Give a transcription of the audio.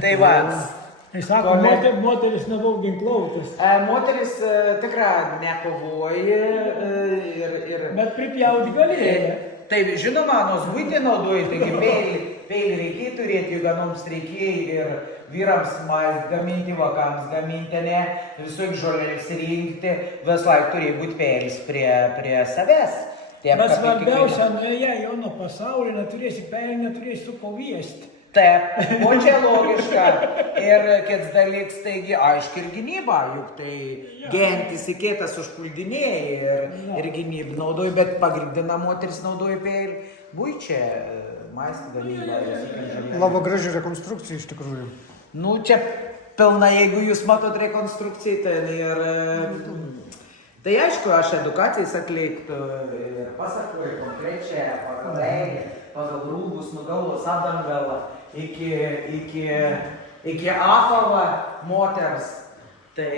Tai va. Tai sako, moteris nebuvo ginkluotis. Moteris tikrai nekovoja ir... Bet pripjauti galėjo. Taip, žinoma, nusbuitį naudoja, taigi peilį reikia turėti, ganoms reikia ir vyrams gaminti, vakams gaminti, ne, visokius žolės rinkti, vis laik turėjo būti peilis prie savęs. Bet svarbiausia, jei jau nuo pasaulio neturėsi peilį, neturėsi su ko viesti. Taip, o čia logiška. Ir kits dalyks, taigi, aišku, ir gynyba, juk tai gentis įkėtas užpuldinėja ir gynybą naudoja, bet pagrindina moteris naudoja peilį. Būj čia maistą gamybą. Labai graži rekonstrukcija iš tikrųjų. Nu, čia pilna, jeigu jūs matot rekonstrukciją, tai ir... Tai aišku, aš edukacijas atliktų ir pasakoju konkrečią pagal eilę, pagal rūbus, nugalos apdangalą, iki apavą moters. Tai